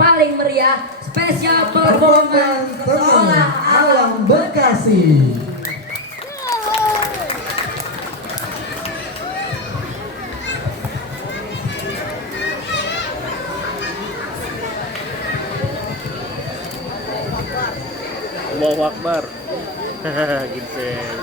paling meriah spesial performance Sekolah Alam Bekasi. Allahu Akbar. Ginseng.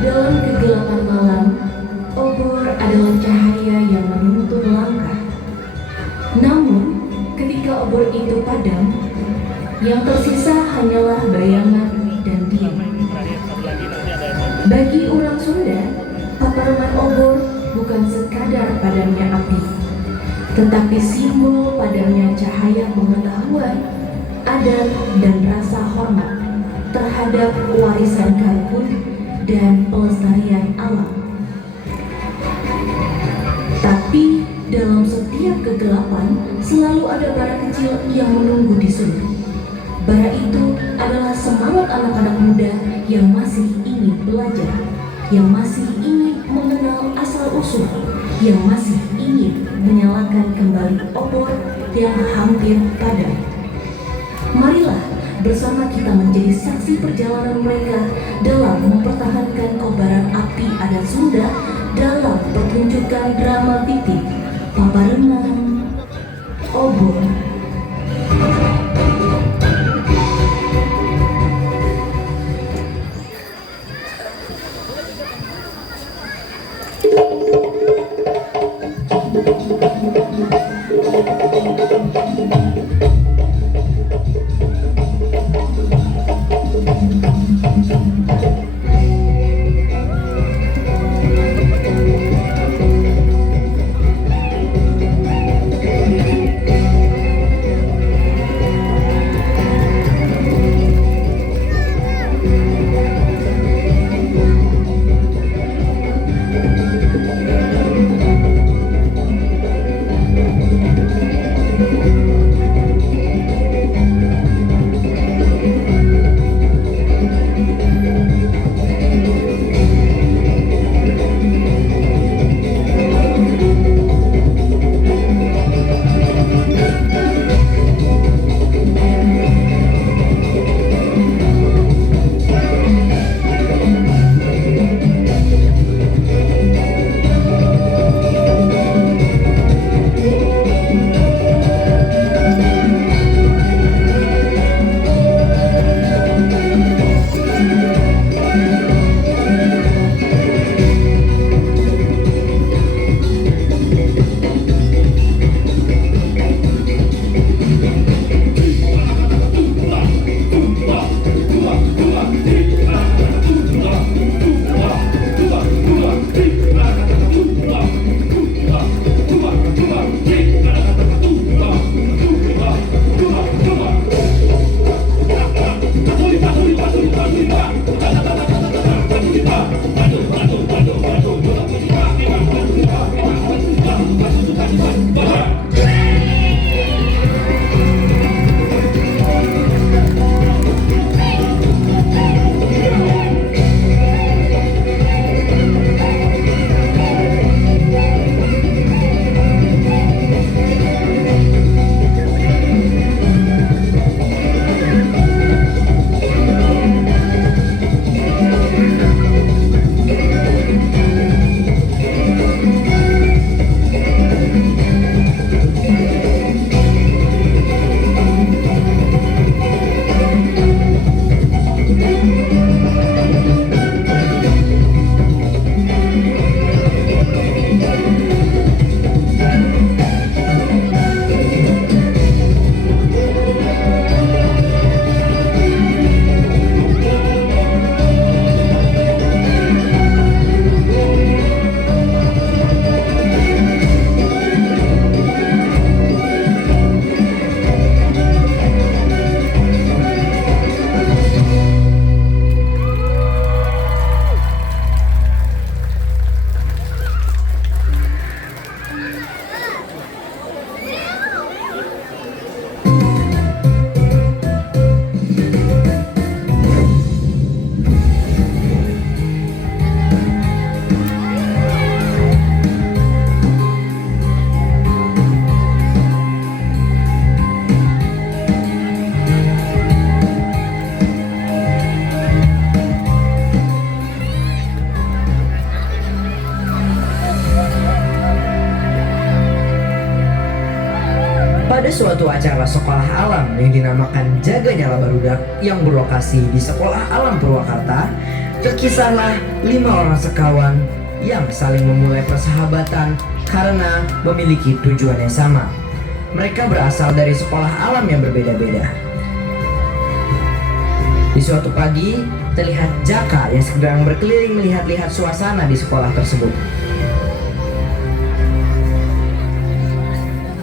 Dalam kegelapan malam, obor adalah cahaya yang menuntun langkah. Namun, ketika obor itu padam, yang tersisa hanyalah bayangan dan diam. Bagi orang Sunda, paparan obor bukan sekadar padamnya api, tetapi simbol padamnya cahaya pengetahuan, adat, dan rasa hormat terhadap warisan karbon dan pelestarian alam. Tapi dalam setiap kegelapan selalu ada bara kecil yang menunggu di sudut. Bara itu adalah semangat anak-anak muda yang masih ingin belajar, yang masih ingin mengenal asal-usul, yang masih ingin menyalakan kembali obor yang hampir padam. Marilah bersama kita menjadi saksi perjalanan mereka dalam mempertahankan kobaran api adat Sunda dalam pertunjukan drama fiktif Paparenan Obor. Pada suatu acara sekolah alam yang dinamakan Jaga Nyala Barudak yang berlokasi di Sekolah Alam Purwakarta, terkisahlah 5 orang sekawan yang saling memulai persahabatan karena memiliki tujuan yang sama. Mereka berasal dari sekolah alam yang berbeda-beda. Di suatu pagi, terlihat Jaka yang sedang berkeliling melihat-lihat suasana di sekolah tersebut.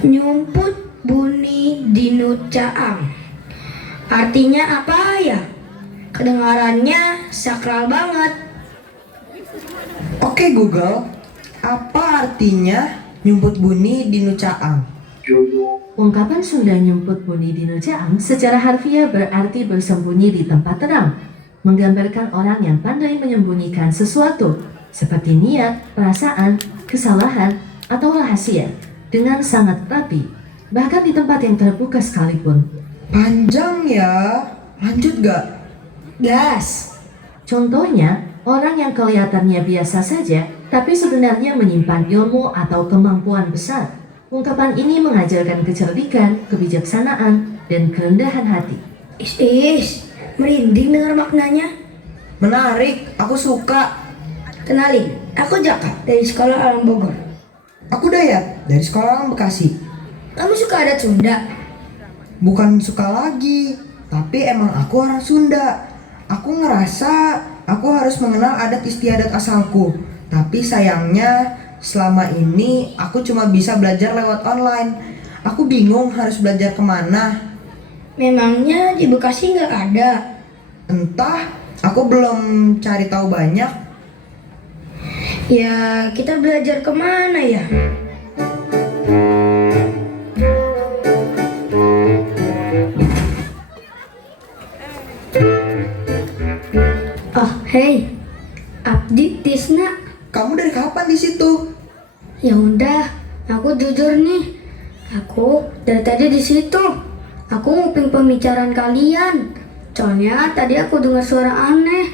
Nyumput bunyi dinu caang. Artinya apa ya? Kedengarannya sakral banget. Oke Google, apa artinya nyumput bunyi di Nucaang? Ungkapan Sunda nyumput bunyi di Nucaang secara harfiah berarti bersembunyi di tempat terang, menggambarkan orang yang pandai menyembunyikan sesuatu, seperti niat, perasaan, kesalahan, atau rahasia, dengan sangat rapi, bahkan di tempat yang terbuka sekalipun. Panjang ya, lanjut gak? Gas. Contohnya, orang yang kelihatannya biasa saja, tapi sebenarnya menyimpan ilmu atau kemampuan besar. Ungkapan ini mengajarkan kecerdikan, kebijaksanaan, dan kerendahan hati. Is, merinding dengar maknanya. Menarik, aku suka. Kenalin, aku Jaka dari Sekolah Alam Bogor. Aku Dayat dari Sekolah Alam Bekasi. Kamu suka adat Sunda? Bukan suka lagi, tapi emang aku orang Sunda. Aku ngerasa aku harus mengenal adat istiadat asalku. Tapi sayangnya selama ini aku cuma bisa belajar lewat online. Aku bingung harus belajar kemana. Memangnya di Bekasi nggak ada? Entah, aku belum cari tahu banyak. Ya, kita belajar kemana ya? Oh, hey, Abdi Tisna. Kamu dari kapan di situ? Ya udah, aku jujur nih. Aku dari tadi di situ. Aku nguping pembicaraan kalian. Soalnya tadi aku dengar suara aneh,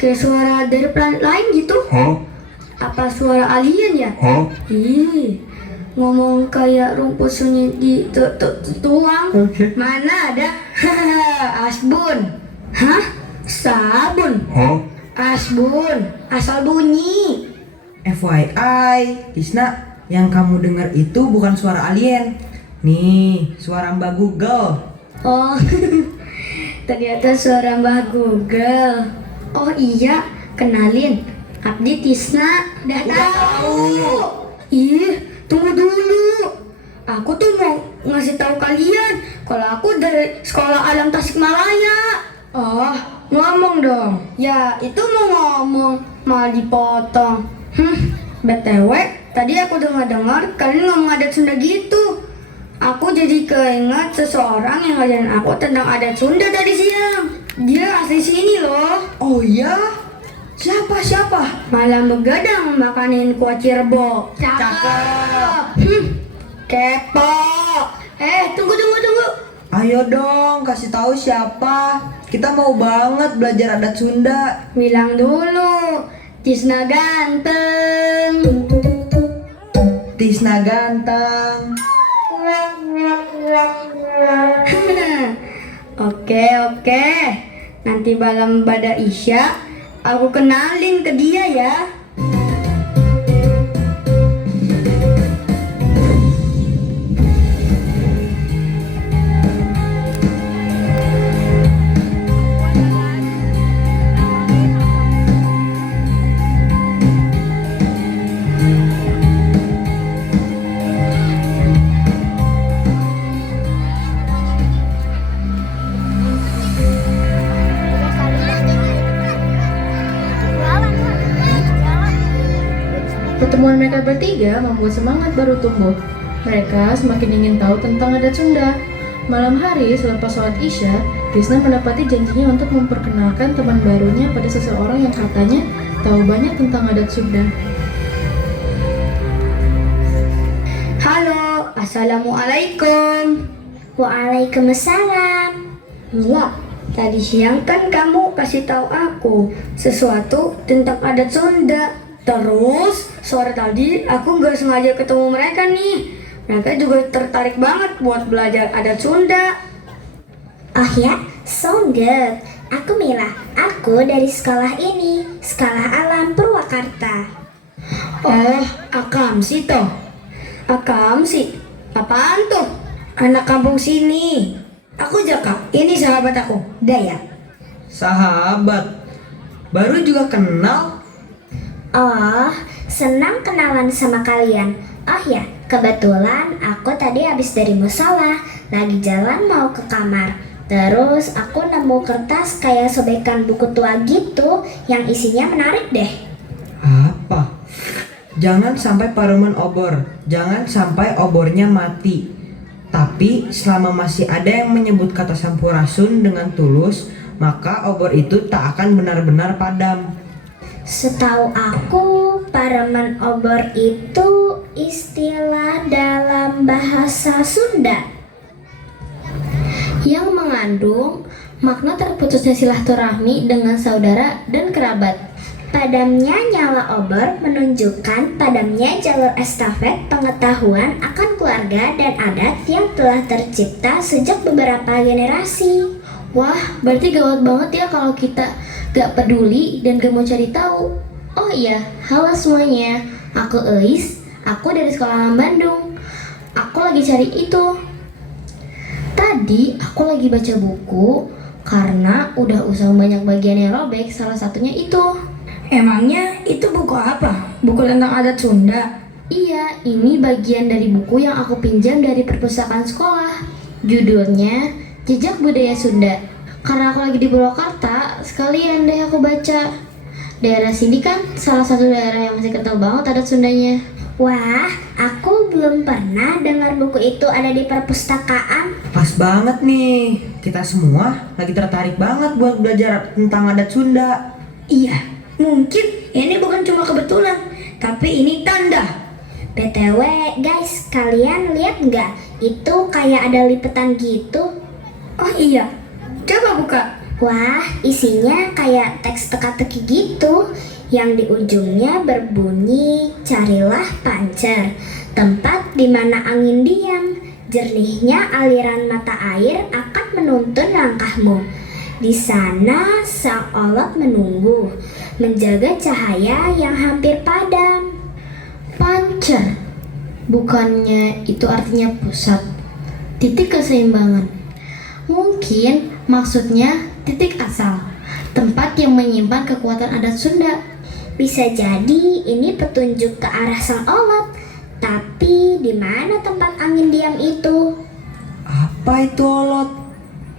kayak suara dari planet lain gitu. Apa suara alien ya? Ih, ngomong kayak rumput sunyi di tuang. Mana ada? Asbun. Hah? Sabun. Asbun. Asal bunyi. FYI, Tisna, yang kamu dengar itu bukan suara alien. Nih, suara Mbak Google. Oh, ternyata suara Mbak Google. Oh iya, kenalin, Abdi Tisna. Udah tahu. Ih, tunggu dulu. Aku tuh mau ngasih tahu kalian kalau aku dari Sekolah Alam Tasikmalaya. Oh, ngomong dong. Ya, itu mau ngomong malah dipotong. BTW, tadi aku dengar kalian ngomong adat Sunda gitu. Aku jadi keinget seseorang yang ngajarin aku tentang adat Sunda tadi siang. Dia asli sini loh. Oh iya? Siapa? Malam begadang makanin kuah cirebo. Cakep. Kepo. Tunggu. Ayo dong, kasih tahu siapa. Kita mau banget belajar adat Sunda. Bilang dulu, Tisna ganteng. Tisna ganteng. Oke. Nanti malam pada Isya, aku kenalin ke dia ya. Pertemuan mereka bertiga membuat semangat baru tumbuh. Mereka semakin ingin tahu tentang adat Sunda. Malam hari selepas sholat Isya, Tisna mendapati janjinya untuk memperkenalkan teman barunya pada seseorang yang katanya tahu banyak tentang adat Sunda. Halo, assalamualaikum. Waalaikumsalam. Mila, tadi siang kan kamu kasih tahu aku sesuatu tentang adat Sunda. Terus sore tadi aku nggak sengaja ketemu mereka nih. mereka juga tertarik banget buat belajar adat Sunda. Oh ya, so good. Aku Mila, aku dari sekolah ini, Sekolah Alam Purwakarta. Oh, Akamsi toh. Akamsi? Apaan tuh? Anak kampung sini. Aku Jaka, ini sahabat aku, Daya. Sahabat, baru juga kenal. Oh, senang kenalan sama kalian. Oh ya, kebetulan aku tadi habis dari musola, lagi jalan mau ke kamar. Terus aku nemu kertas kayak sobekan buku tua gitu yang isinya menarik deh. Apa? Jangan sampai Paruman obor, jangan sampai obornya mati. Tapi selama masih ada yang menyebut kata Sampurasun dengan tulus, maka obor itu tak akan benar-benar padam. Setahu aku, pareman obor itu istilah dalam bahasa Sunda yang mengandung makna terputusnya silaturahmi dengan saudara dan kerabat. Padamnya nyala obor menunjukkan padamnya jalur estafet pengetahuan akan keluarga dan adat yang telah tercipta sejak beberapa generasi. Wah, berarti gawat banget ya kalau kita gak peduli dan gak mau cari tahu. Oh iya, halo semuanya. Aku Eis, aku dari Sekolah Alam Bandung. Aku lagi cari itu. Tadi aku lagi baca buku karena udah usang banyak bagian yang robek, salah satunya itu. Emangnya itu buku apa? Buku tentang adat Sunda? Iya, ini bagian dari buku yang aku pinjam dari perpustakaan sekolah. Judulnya Jejak Budaya Sunda. Karena aku lagi di Purwakarta, sekalian deh aku baca. Daerah sini kan salah satu daerah yang masih kental banget adat Sundanya. Wah, aku belum pernah dengar buku itu ada di perpustakaan. Pas banget nih, kita semua lagi tertarik banget buat belajar tentang adat Sunda. Iya, mungkin ini bukan cuma kebetulan, tapi ini tanda. BTW guys, kalian lihat nggak? Itu kayak ada lipetan gitu. Oh iya, coba buka. Wah, isinya kayak teks teka-teki gitu. Yang di ujungnya berbunyi, carilah pancer, tempat di mana angin diam, jernihnya aliran mata air akan menuntun langkahmu. Di sana sang olot menunggu, menjaga cahaya yang hampir padam. Pancer, bukannya itu artinya pusat, titik keseimbangan. Mungkin maksudnya titik asal, tempat yang menyimpan kekuatan adat Sunda. Bisa jadi ini petunjuk ke arah sang olot. Tapi di mana tempat angin diam itu? Apa itu olot?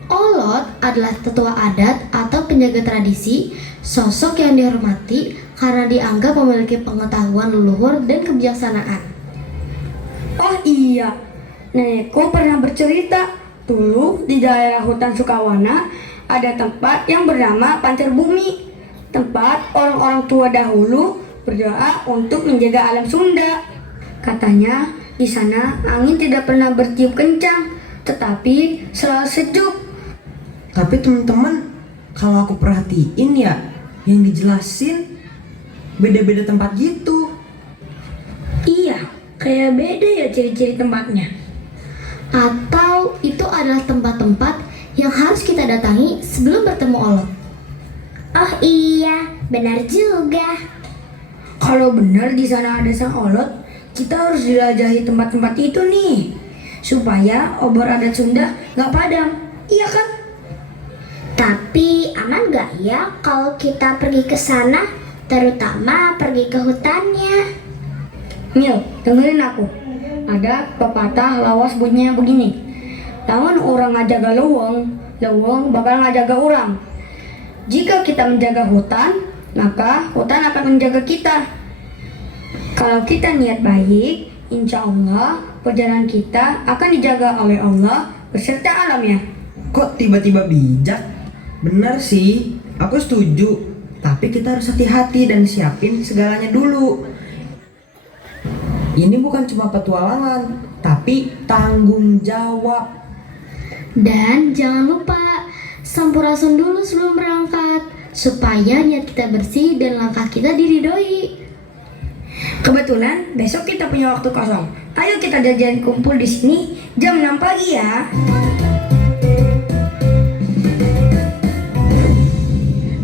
Olot adalah tetua adat atau penjaga tradisi, sosok yang dihormati karena dianggap memiliki pengetahuan leluhur dan kebijaksanaan. Oh iya, nenekku pernah bercerita dulu di daerah hutan Sukawana ada tempat yang bernama Pancer Bumi. Tempat orang-orang tua dahulu berdoa untuk menjaga alam Sunda. Katanya di sana angin tidak pernah bertiup kencang, tetapi selalu sejuk. Tapi teman-teman, kalau aku perhatiin ya, yang dijelasin beda-beda tempat gitu. Iya, kayak beda ya ciri-ciri tempatnya. Atau itu adalah tempat-tempat yang harus kita datangi sebelum bertemu olot. Oh iya, benar juga. Kalau benar di sana ada sang olot, kita harus jelajahi tempat-tempat itu nih, supaya obor adat Sunda nggak padam. Iya kan? Tapi aman nggak ya kalau kita pergi ke sana, terutama pergi ke hutannya? Mil, dengerin aku. Ada pepatah lawas bunyinya begini. Lawan orang ngajaga leweng, leweng bakal ngajaga orang. Jika kita menjaga hutan, maka hutan akan menjaga kita. Kalau kita niat baik, insya Allah perjalanan kita akan dijaga oleh Allah beserta alamnya. Kok tiba-tiba bijak? Benar sih, aku setuju. Tapi kita harus hati-hati dan siapin segalanya dulu. Ini bukan cuma petualangan, tapi tanggung jawab. Dan jangan lupa sampurasun dulu sebelum berangkat, supaya niat kita bersih dan langkah kita diridhoi. Kebetulan besok kita punya waktu kosong. Ayo kita jajan kumpul di sini jam 6 pagi ya.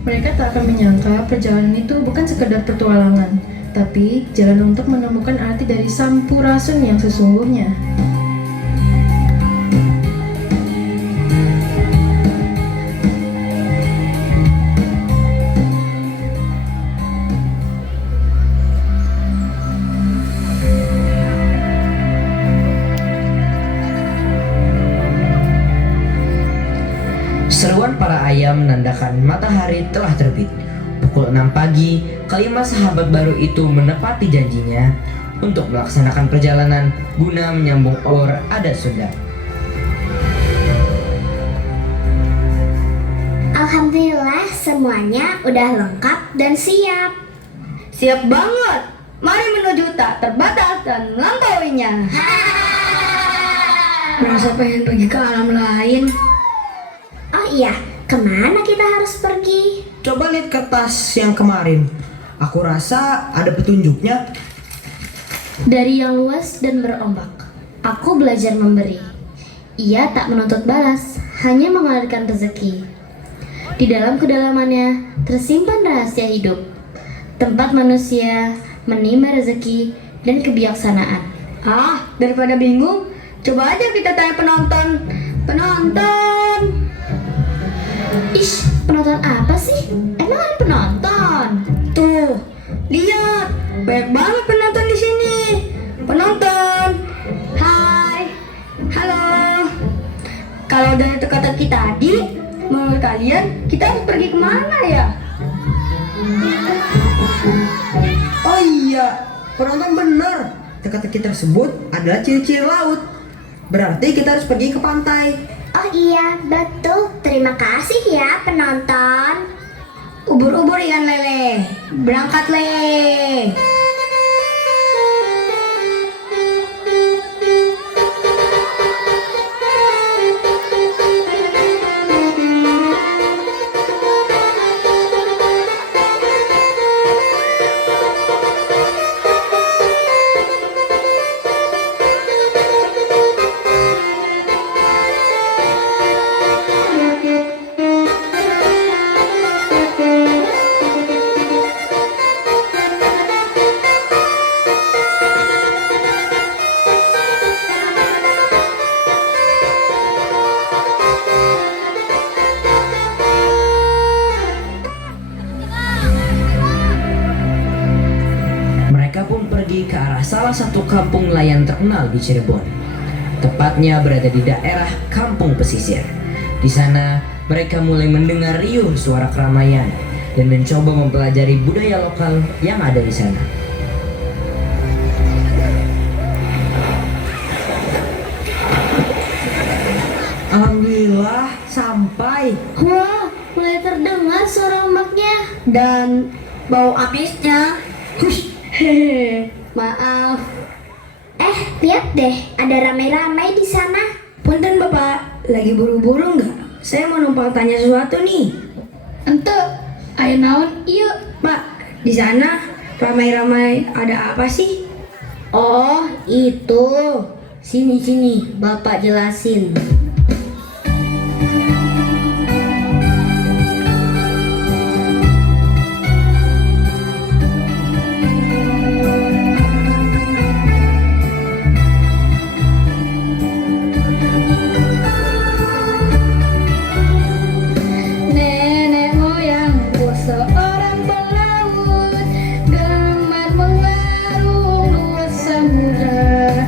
Mereka tak akan menyangka perjalanan itu bukan sekedar petualangan, tapi jalan untuk menemukan arti dari Sampurasun yang sesungguhnya. Seruan para ayam menandakan matahari telah terbit. Pukul 6 pagi, kelima sahabat baru itu menepati janjinya untuk melaksanakan perjalanan guna menyambung Or Adat Sunda. Alhamdulillah semuanya udah lengkap dan siap. Siap banget. Mari menuju tak terbatas dan melampauinya. Merasa pengen pergi ke alam lain. Oh iya, kemana kita harus pergi? Coba lihat kertas yang kemarin. Aku rasa ada petunjuknya. Dari yang luas dan berombak, aku belajar memberi. Ia tak menuntut balas, hanya mengalirkan rezeki. Di dalam kedalamannya tersimpan rahasia hidup, tempat manusia menimba rezeki dan kebijaksanaan. Daripada bingung, coba aja kita tanya penonton. Penonton. Ish, penonton apa sih? Emang ada penonton? Tuh, lihat. Banyak banget penonton di sini. Penonton. Hai. Halo. Kalau dari teka-teki tadi, menurut kalian kita harus pergi kemana ya? Oh iya, penonton benar. Teka-teki tersebut adalah ciri-ciri laut. Berarti kita harus pergi ke pantai. Oh iya, betul. Terima kasih ya penonton. Ubur-ubur ikan lele. Berangkat le. Mereka pun pergi ke arah salah satu kampung nelayan terkenal di Cirebon. Tepatnya berada di daerah Kampung Pesisir. Di sana, mereka mulai mendengar riuh suara keramaian dan mencoba mempelajari budaya lokal yang ada di sana. Alhamdulillah sampai. Wah, mulai terdengar suara ombaknya. Dan bau amisnya. Hush. Hehe. Maaf. Lihat deh, ada ramai-ramai di sana. Punten Bapak, lagi buru-buru nggak? Saya mau numpang tanya sesuatu nih. Ente, ayo naon, iya. Pak, di sana ramai-ramai ada apa sih? Oh, itu. Sini, Bapak jelasin. Nenek moyangku seorang pelaut, gemar mengarung luas samudra,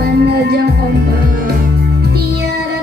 menerjang ombak, tiada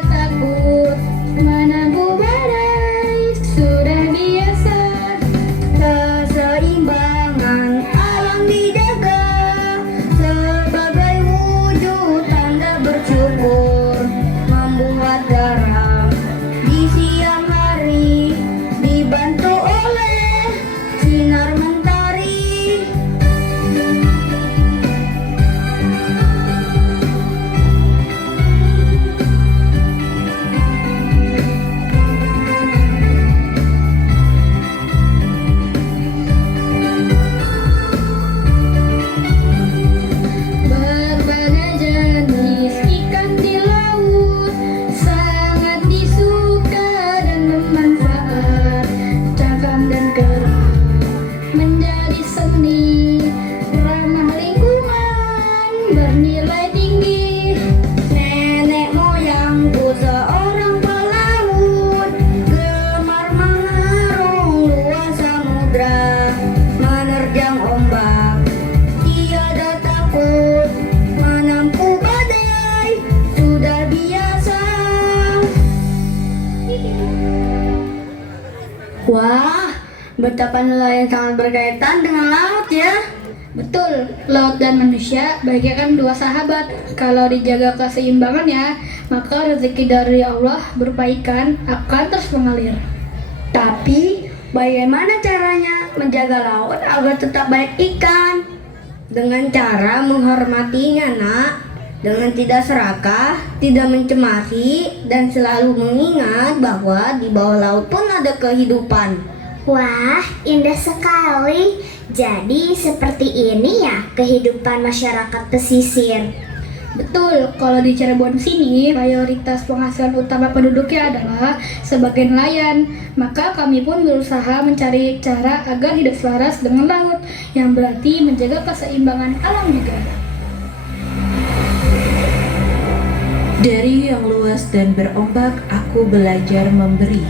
Wah, betapa nelayan sangat berkaitan dengan laut ya. Betul, laut dan manusia bagaikan dua sahabat. Kalau dijaga keseimbangannya, maka rezeki dari Allah berupa ikan akan terus mengalir. Tapi, bagaimana caranya menjaga laut agar tetap banyak ikan? Dengan cara menghormatinya, nak. Dengan tidak serakah, tidak mencemari, dan selalu mengingat bahwa di bawah laut pun ada kehidupan. Wah, indah sekali. Jadi seperti ini ya kehidupan masyarakat pesisir. Betul, kalau di Cirebon sini, mayoritas penghasilan utama penduduknya adalah sebagai nelayan. Maka kami pun berusaha mencari cara agar hidup selaras dengan laut, yang berarti menjaga keseimbangan alam juga. Dari yang luas dan berombak, aku belajar memberi.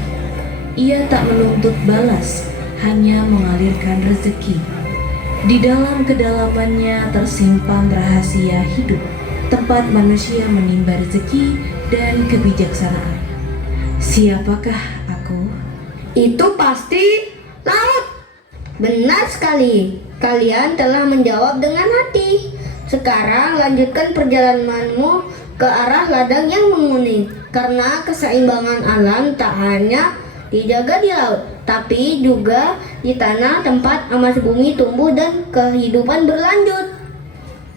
Ia tak menuntut balas, hanya mengalirkan rezeki. Di dalam kedalamannya tersimpan rahasia hidup, tempat manusia menimba rezeki dan kebijaksanaan. Siapakah aku? Itu pasti laut. Benar sekali. Kalian telah menjawab dengan hati. Sekarang lanjutkan perjalananmu ke arah ladang yang menguning. Karena keseimbangan alam tak hanya dijaga di laut, tapi juga di tanah tempat emas bumi tumbuh dan kehidupan berlanjut.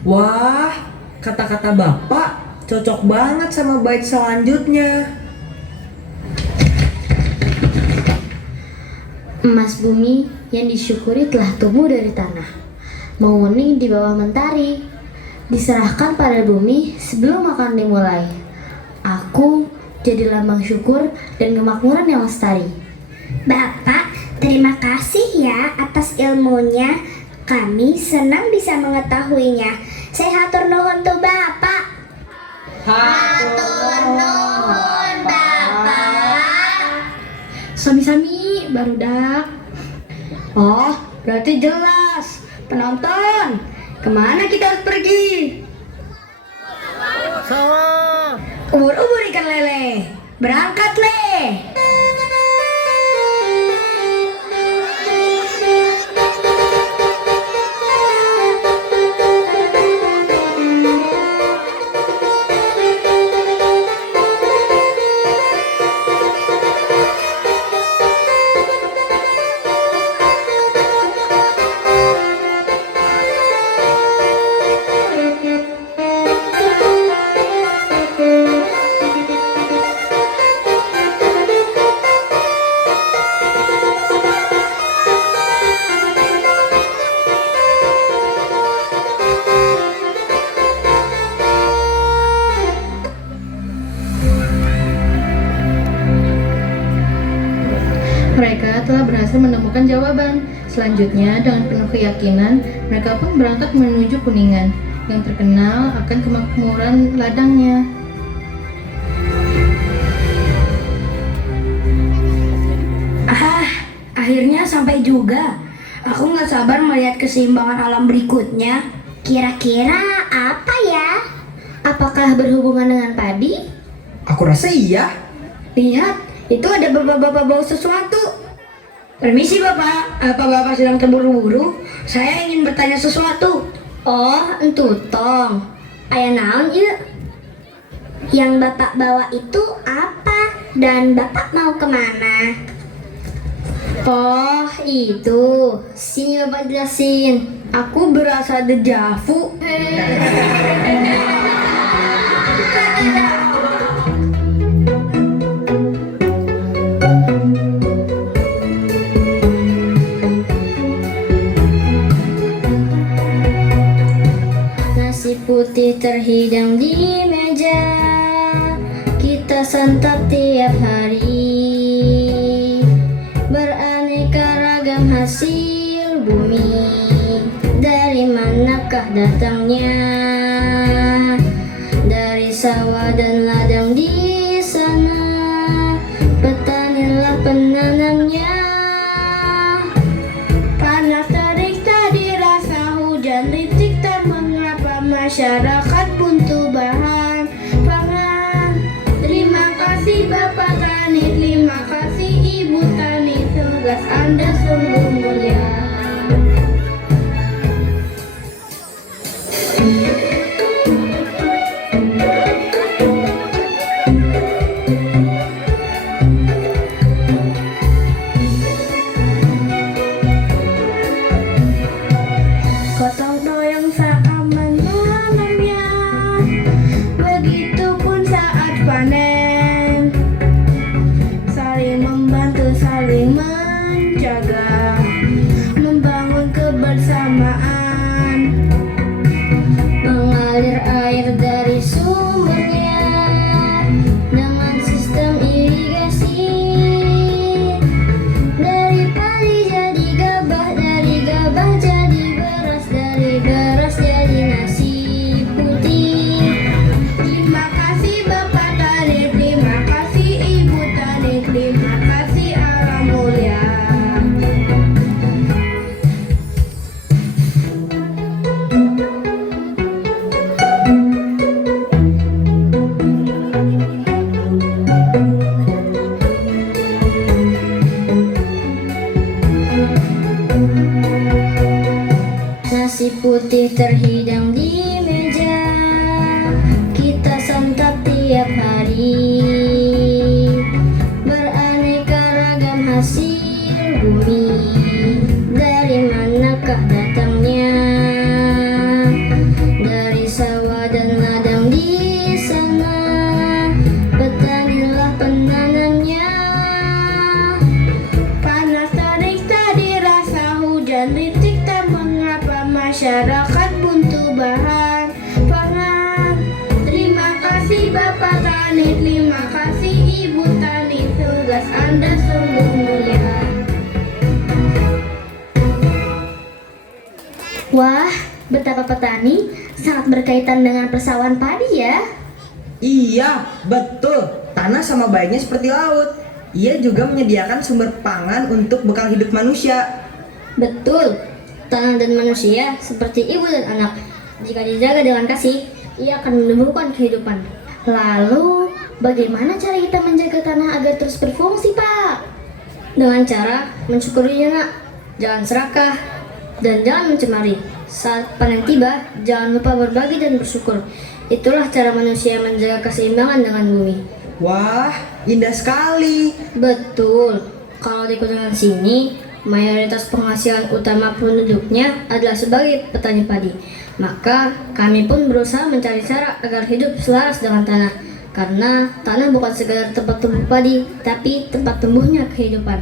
Wah, kata-kata Bapak cocok banget sama bait selanjutnya. Emas bumi yang disyukuri telah tumbuh dari tanah, menguning di bawah mentari, diserahkan pada bumi sebelum akan dimulai. Aku jadi lambang syukur dan kemakmuran yang lestari. Bapak, terima kasih ya atas ilmunya. Kami senang bisa mengetahuinya. Saya hatur nuhun tuh Bapak. Hatur nuhun Bapak. Sami-sami, barudak. Oh, berarti jelas. Penonton, kemana kita harus pergi? Sawah. Ubur-ubur ikan lele. Berangkat, Le. Mereka telah berhasil menemukan jawaban. Selanjutnya, dengan penuh keyakinan, mereka pun berangkat menuju Kuningan, yang terkenal akan kemakmuran ladangnya. Akhirnya sampai juga. Aku nggak sabar melihat keseimbangan alam berikutnya. Kira-kira apa ya? Apakah berhubungan dengan padi? Aku rasa iya. Lihat, itu ada bapak-bapak bawa sesuatu. Permisi Bapak, apa Bapak sedang terburu-buru? Saya ingin bertanya sesuatu. Oh, entu tong. Aya naon ieu? Yang Bapak bawa itu apa? Dan Bapak mau kemana? Oh, itu. Sini Bapak jelasin. Aku berasa dejavu. Nasi putih terhidang di meja, kita santap tiap hari. Beraneka ragam hasil bumi, dari manakah datangnya? Dari sawah dan ladang di sana, petanilah penanamnya. Panas terik tak dirasa, hujan rintik tak mengapa, masyarakat buntu bahan pangan. Terima kasih Bapak Tani, terima kasih Ibu Tani, segala tugas Anda sungguh mulia. Gotong royong seaman malamnya, begitupun saat panen. Saling membantu, saling menjaga, membangun kebersamaan. Mengalir air dari sumbernya dengan sistem irigasi. Dari padi jadi gabah, dari gabah jadi beras, dari beras jadi nasi putih. Terima kasih Bapak Tani, terima kasih Ibu Tani, terima kasih alam mulia. Nasi putih terhidang di meja, kita santap tiap hari. Beraneka ragam hasil bumi, dari manakah datangnya? Dari sawah dan ladang di sana, petanilah penanamnya. Panas terik tak dirasa, hujan rintik tak mengapa, masyarakat buntu bahan pangan. Terima kasih Bapak Tani, terima kasih Ibu Tani, tugas Anda sungguh mulia. Wah, betapa petani sangat berkaitan dengan persawahan padi ya. Iya, betul. Tanah sama baiknya seperti laut. Ia juga menyediakan sumber pangan untuk bekal hidup manusia. Betul, tanah dan manusia seperti ibu dan anak. Jika dijaga dengan kasih, ia akan menumbuhkan kehidupan. Lalu, bagaimana cara kita menjaga tanah agar terus berfungsi, Pak? Dengan cara mensyukurinya, Nak. Jangan serakah dan jangan mencemari. Saat panen tiba, jangan lupa berbagi dan bersyukur. Itulah cara manusia menjaga keseimbangan dengan bumi. Wah, indah sekali. Betul, kalau di kunjungan sini, mayoritas penghasilan utama penduduknya adalah sebagai petani padi. Maka kami pun berusaha mencari cara agar hidup selaras dengan tanah. Karena tanah bukan sekedar tempat tumbuh padi, tapi tempat tumbuhnya kehidupan.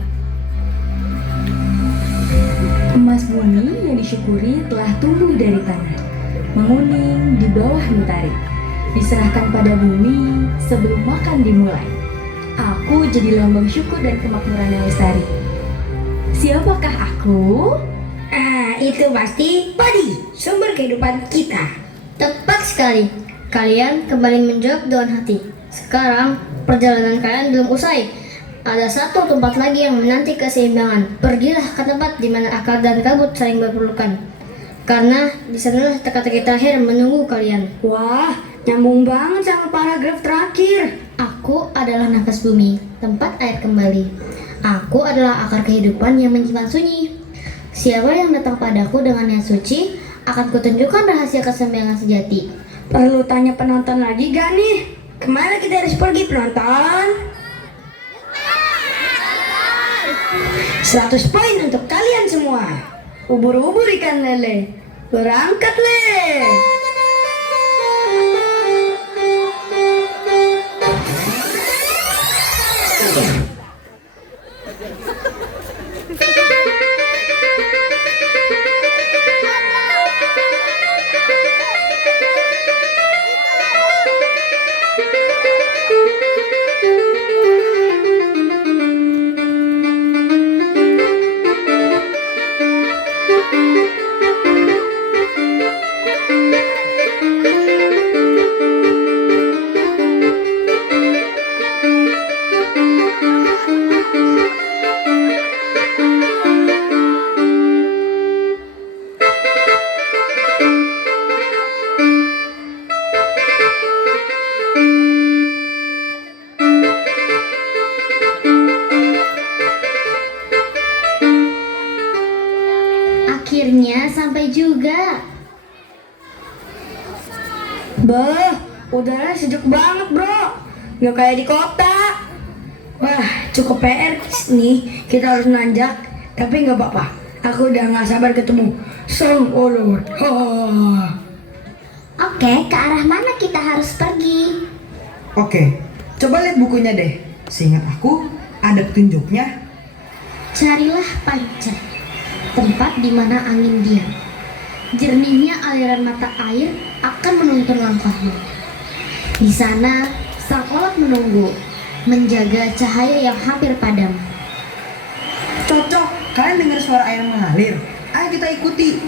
Emas bumi yang disyukuri telah tumbuh dari tanah, menguning di bawah mentari, diserahkan pada bumi sebelum makan dimulai. Aku jadi lambang syukur dan kemakmuran yang lestari. Siapakah aku? Itu pasti padi, sumber kehidupan kita. Tepat sekali, kalian kembali menjawab dengan hati. Sekarang, perjalanan kalian belum usai. Ada satu tempat lagi yang menanti keseimbangan. Pergilah ke tempat di mana akal dan kabut saling berpelukan. Karena di sanalah teka-teki terakhir menunggu kalian. Wah, nyambung banget sama paragraf terakhir. Aku adalah nafas bumi, tempat air kembali. Aku adalah akar kehidupan yang menyimpan sunyi. Siapa yang datang padaku dengan niat suci, akan kutunjukkan rahasia keseimbangan sejati. Perlu tanya penonton lagi gak nih? Kemana kita harus pergi penonton? 100 poin untuk kalian semua. Ubur-ubur ikan lele, berangkat le. sampai juga. Bah, udara sejuk banget bro. Nggak kayak di kota. Wah, cukup PR nih. Kita harus nanjak. Tapi nggak apa-apa. Aku udah nggak sabar ketemu Sang Olor. Oke, ke arah mana kita harus pergi? Oke, coba lihat bukunya deh. Seingat aku, ada petunjuknya. Carilah pancar, tempat di mana angin diam. Jernihnya aliran mata air akan menuntun langkahmu. Di sana, sang olok menunggu, menjaga cahaya yang hampir padam. Cocok, kalian dengar suara air mengalir. Ayo kita ikuti.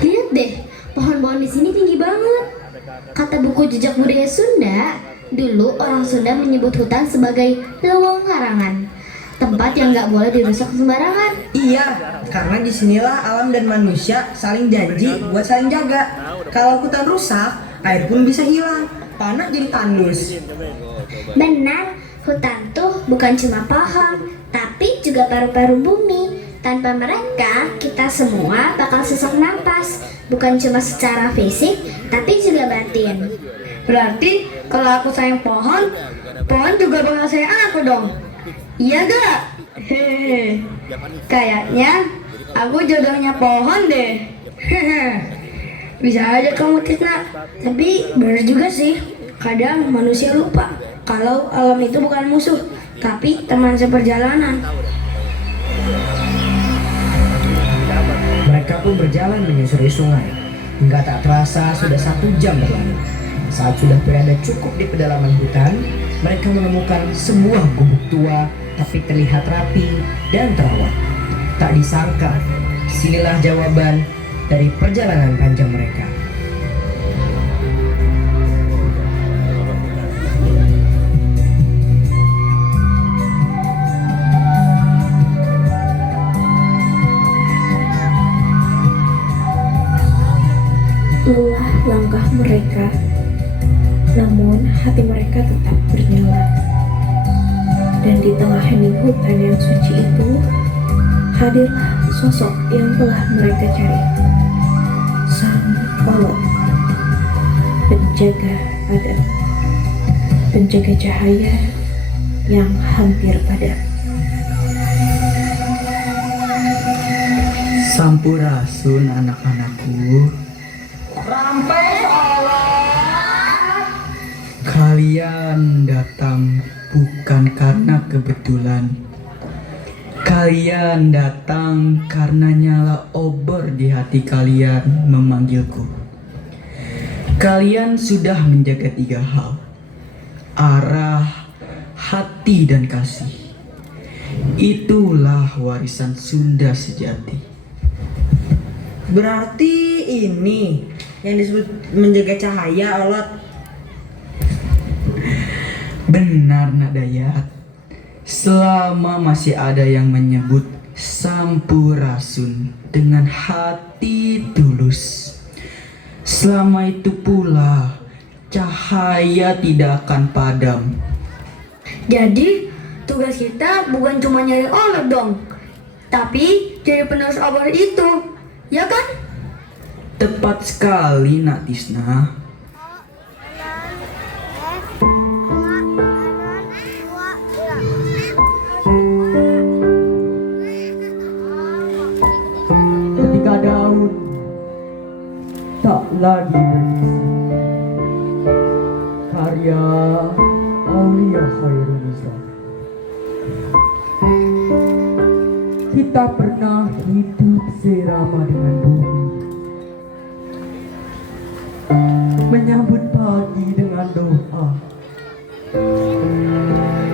Lihat deh, pohon-pohon di sini tinggi banget. Kata buku jejak budaya Sunda, dulu orang Sunda menyebut hutan sebagai leweng harangan, tempat yang nggak boleh dirusak sembarangan. Iya, karena disinilah alam dan manusia saling janji buat saling jaga. Kalau hutan rusak, air pun bisa hilang, tanah jadi tandus. Benar, hutan tuh bukan cuma pohon, tapi juga paru-paru bumi. Tanpa mereka, kita semua bakal sesak napas. Bukan cuma secara fisik, tapi juga batin. Berarti kalau aku sayang pohon, pohon juga bakal sayang aku dong. Iya gak? Hehehe. Kayaknya aku jodohnya pohon deh. Bisa aja kamu Tisna. Tapi benar juga sih. Kadang manusia lupa kalau alam itu bukan musuh, tapi teman seperjalanan. Mereka pun berjalan menyusuri sungai. Hingga tak terasa sudah 1 jam berlalu. Saat sudah berada cukup di pedalaman hutan, mereka menemukan sebuah gubuk tua tapi terlihat rapi dan terawat. Tak disangka, sinilah jawaban dari perjalanan panjang mereka. Lelah langkah mereka, namun hati mereka tetap bernyala. Dan di tengah hening hutan yang suci itu, hadirlah sosok yang telah mereka cari. Sang Olok, penjaga adat, penjaga cahaya yang hampir padam. Sampurasun anak-anakku. Kalian datang bukan karena kebetulan. Kalian datang karena nyala obor di hati kalian memanggilku. Kalian sudah menjaga 3 hal: arah, hati, dan kasih. Itulah warisan Sunda sejati. Berarti ini yang disebut menjaga cahaya, Olot. Benar, Nak Dayat. Selama masih ada yang menyebut Sampurasun dengan hati tulus, selama itu pula cahaya tidak akan padam. Jadi tugas kita bukan cuma nyari olok dong, tapi jadi penerus obor itu, ya kan? Tepat sekali, Nak Tisna. Ketika daun tak lagi berisi, karya Aulia Khairunisa. Kita pernah hidup serama dengan bumi, menyambut pagi dengan doa,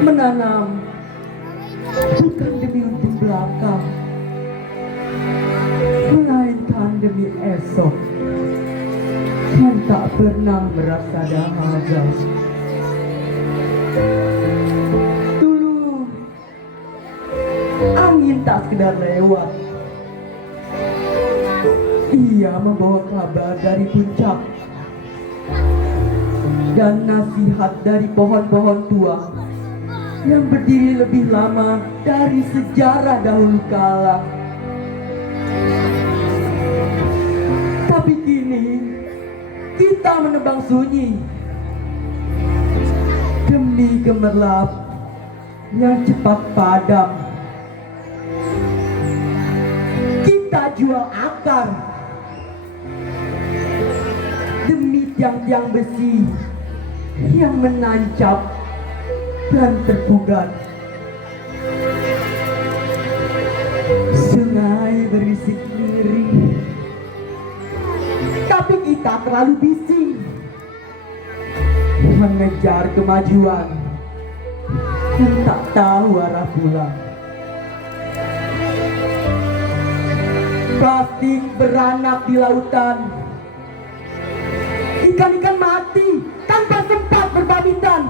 menanam bukan demi untung belaka, melainkan demi esok yang tak pernah merasa dahaga. Dulu angin tak sekedar lewat, ia membawa kabar dari puncak dan nasihat dari pohon-pohon tua yang berdiri lebih lama dari sejarah dahulu kala. Kita menebang sunyi demi gemerlap yang cepat padam. Kita jual akar demi tiang-tiang besi yang menancap dan terpugat. Sungai berisik lirih, tapi kita terlalu bising mengejar kemajuan dan tak tahu arah pulang. Plastik beranak di lautan, ikan-ikan mati tanpa sempat berpamitan.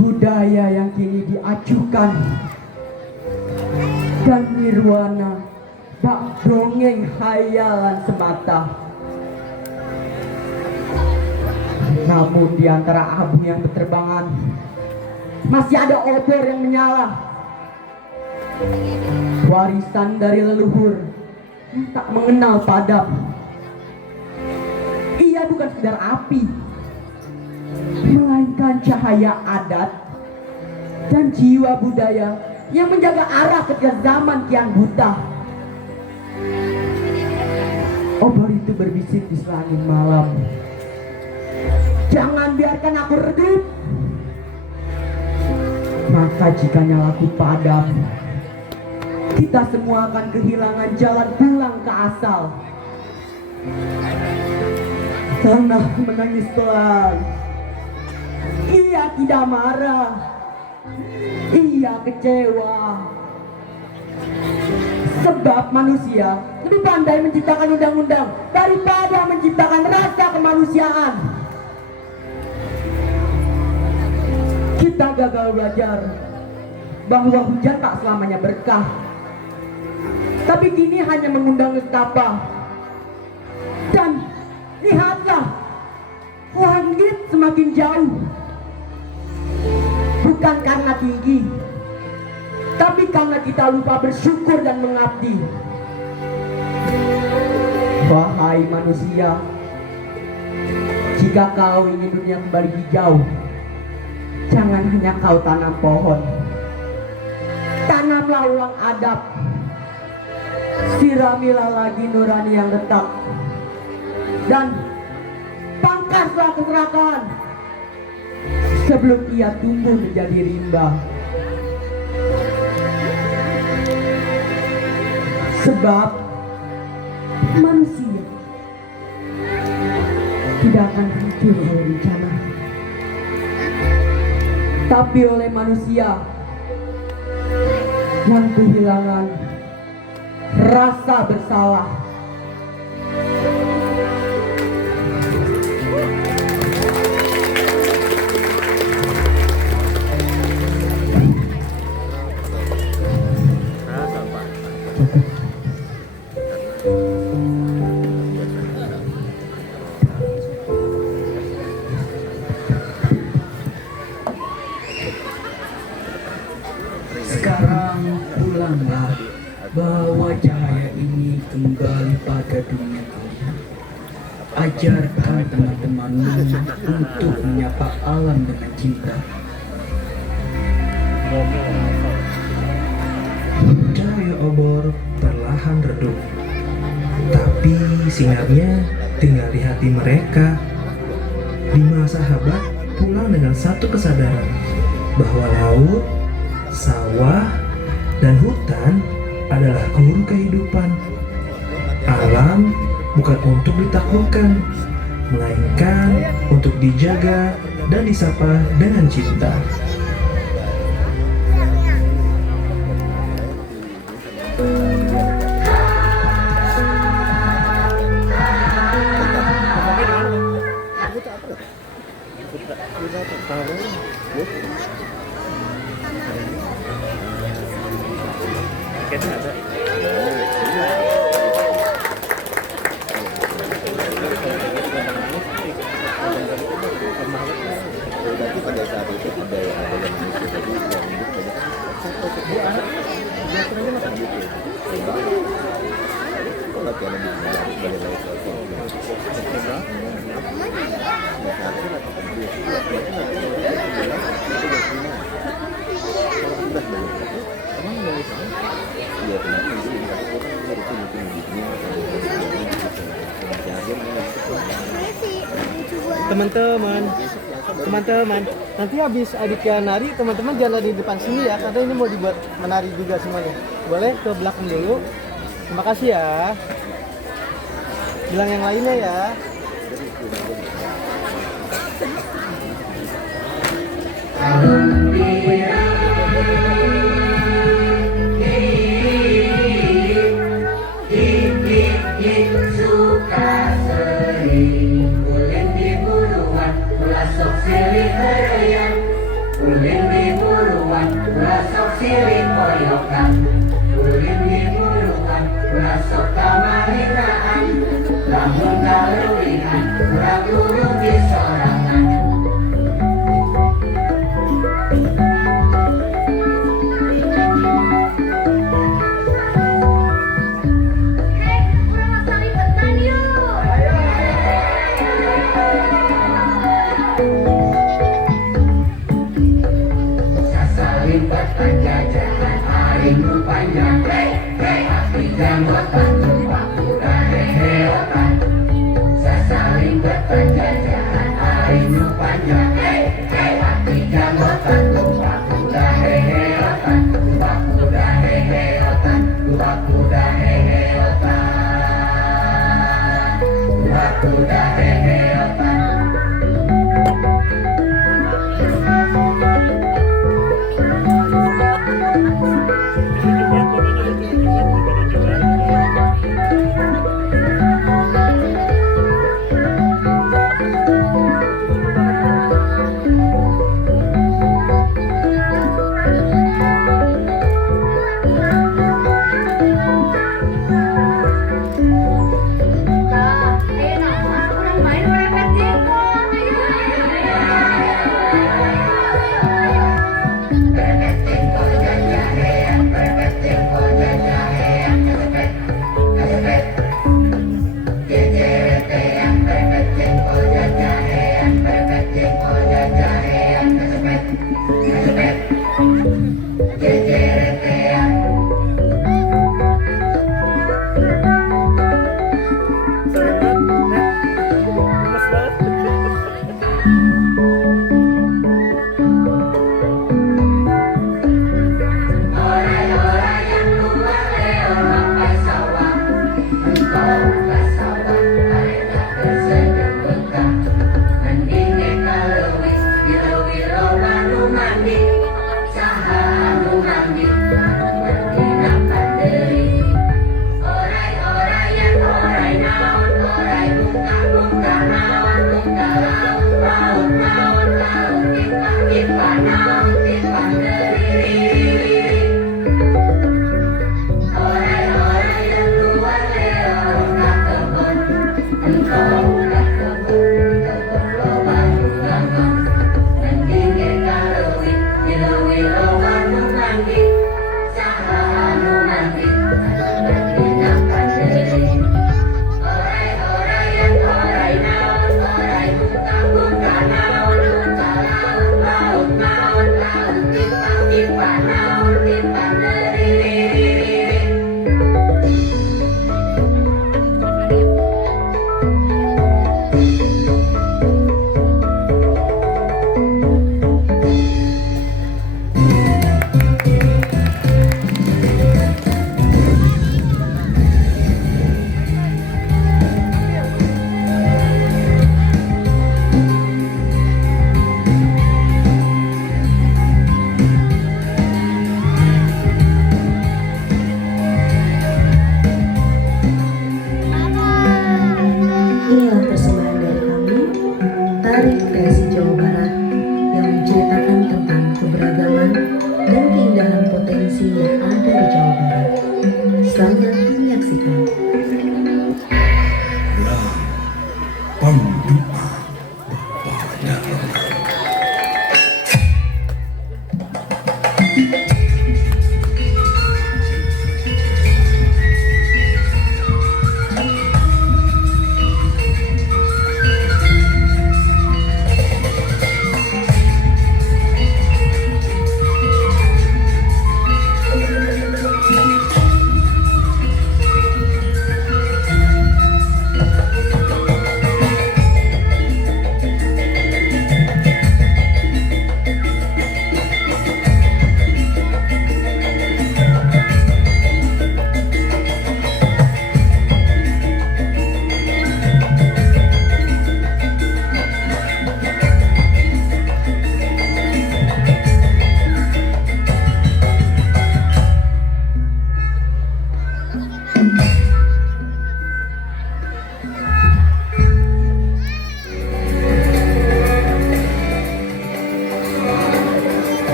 Budaya yang kini diacukan dan nirwana bak dongeng hayalan semata. Namun di antara abu yang berterbangan masih ada obor yang menyala, warisan dari leluhur yang tak mengenal padam. Ia bukan sekedar api, melainkan cahaya adat dan jiwa budaya yang menjaga arah ketika zaman kian buta. Obor itu berbisik di selangit malam, jangan biarkan aku redup. Maka jika nyalaku padam, kita semua akan kehilangan jalan pulang ke asal. Tanah menangis pelan. Ia tidak marah, ia kecewa. Sebab manusia lebih pandai menciptakan undang-undang daripada menciptakan rasa kemanusiaan. Kita gagal belajar bahwa hujan tak selamanya berkah, tapi kini hanya mengundang nestapa. Dan lihatlah, langit semakin jauh, bukan karena tinggi, tapi karena kita lupa bersyukur dan mengabdi. Wahai manusia, jika kau ingin dunia kembali hijau, jangan hanya kau tanam pohon, tanamlah ulang adab, siramilah lagi nurani yang retak, dan pangkaslah keserakahan sebelum ia tumbuh menjadi rimba. Sebab manusia tidak akan hancur oleh bencana, tapi oleh manusia yang kehilangan rasa bersalah. Sekarang pulanglah, bawa cahaya ini kembali pada dunia kalian. Ajarkan teman-temanmu untuk menyapa alam dengan cinta. Cahaya obor perlahan redup, tapi sinarnya tinggal di hati mereka. 5 sahabat pulang dengan satu kesadaran bahwa laut, sawah, dan hutan adalah guru kehidupan. Alam bukan untuk ditaklukkan, melainkan untuk dijaga dan disapa dengan cinta. Kalau Teman-teman, nanti habis adiknya nari, teman-teman jangan di depan sini ya, karena ini mau dibuat menari juga semuanya. Boleh ke belakang dulu. Terima kasih ya. Bilang yang lainnya ya. Mending kita leuwih, di leuwih loba nu mandi.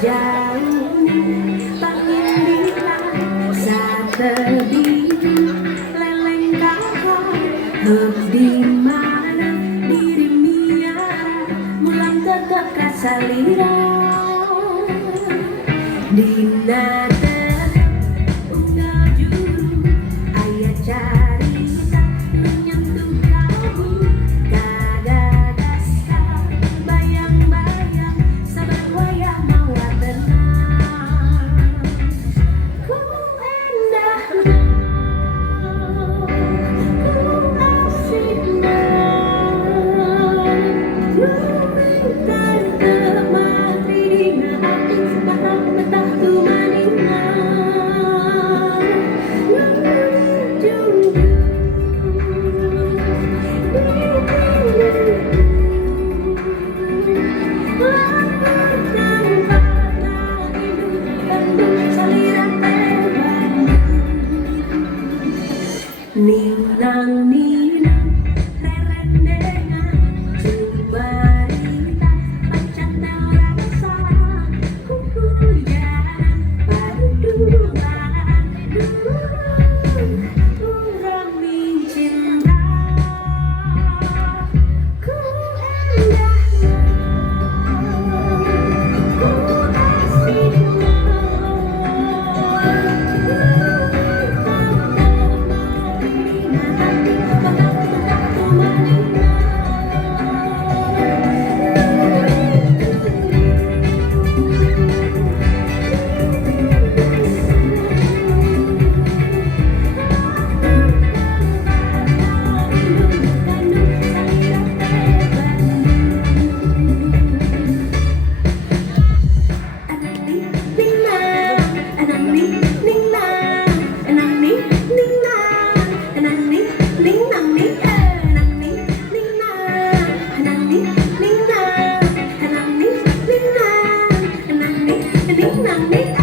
jauh pangindilah satebi leleng kakak di mana diri miara mulang tetap kasalira dina unggal juru ayah carita menyentuh kamu kagagasa bayang-bayang sabar wayah mawa tenang ku endah ku asik luwih tertemati dina hati betah tu manina Ninang ninang rerendengan cumarita pacan rasa hujan paduan urang cinta ku endah ku asik Nang